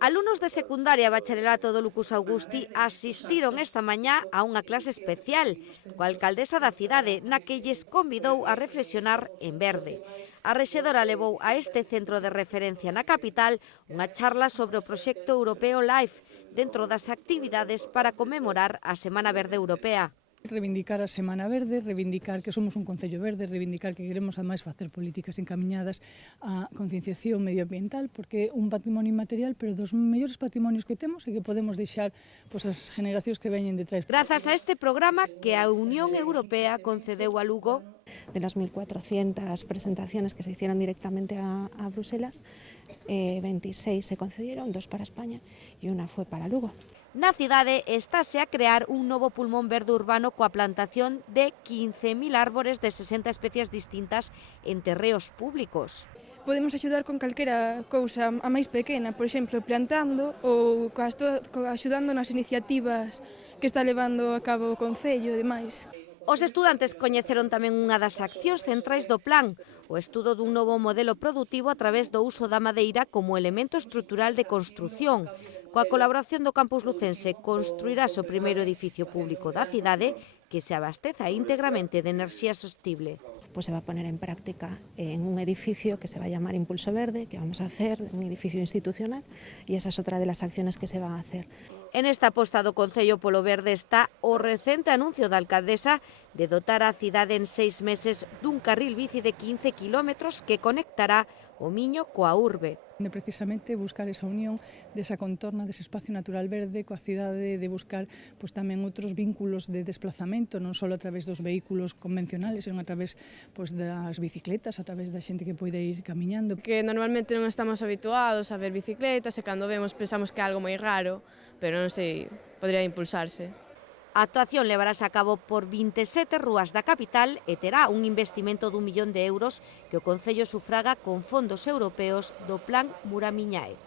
Alumnos de secundaria e bacharelato do Lucus Augusti asistiron esta mañá a unha clase especial coa alcaldesa da cidade na que lles convidou a reflexionar en verde. A rexedora levou a este centro de referencia na capital unha charla sobre o proxecto europeo LIFE dentro das actividades para conmemorar a Semana Verde Europea. Reivindicar a Semana Verde, reivindicar que somos un concello verde, reivindicar que queremos ademais facer políticas encamiñadas á concienciación medioambiental, porque é un patrimonio inmaterial, pero dos mellores patrimonios que temos e que podemos deixar as generacións que veñen detrás. Grazas a este programa que a Unión Europea concedeu a Lugo, de las 1.400 presentaciones que se hicieron directamente a Bruselas, 26 se concedieron, 2 para España y una fue para Lugo. Na cidade estáse a crear un novo pulmón verde urbano coa plantación de 15.000 árbores de 60 especies distintas en terreos públicos. Podemos axudar con calquera cousa a máis pequena, por exemplo, plantando ou axudando nas iniciativas que está levando a cabo o Concello e demais. Os estudantes coñeceron tamén unha das accións centrais do plan, o estudo dun novo modelo productivo a través do uso da madeira como elemento estrutural de construción. Coa colaboración do campus lucense construirase o primeiro edificio público da cidade que se abasteza íntegramente de enerxía sostible. Pues se va a poner en práctica en un edificio que se va a llamar Impulso Verde, que vamos a hacer, un edificio institucional, y esa es otra de las acciones que se van a hacer. En esta aposta do Concello polo Verde está o recente anuncio da alcaldesa de dotar a cidade en 6 meses dun carril bici de 15 kilómetros que conectará o Miño coa urbe. De precisamente buscar esa unión desa contorna, dese espacio natural verde coa cidade, de buscar tamén outros vínculos de desplazamento, non só a través dos vehículos convencionales, senón a través das bicicletas, a través da xente que poida ir camiñando. Que normalmente non estamos habituados a ver bicicletas e cando vemos pensamos que é algo moi raro, pero non sei, podría impulsarse. A actuación levarase a cabo por 27 rúas da capital e terá un investimento d'1 millón de euros que o Concello sufraga con fondos europeos do Plan Muramiñae.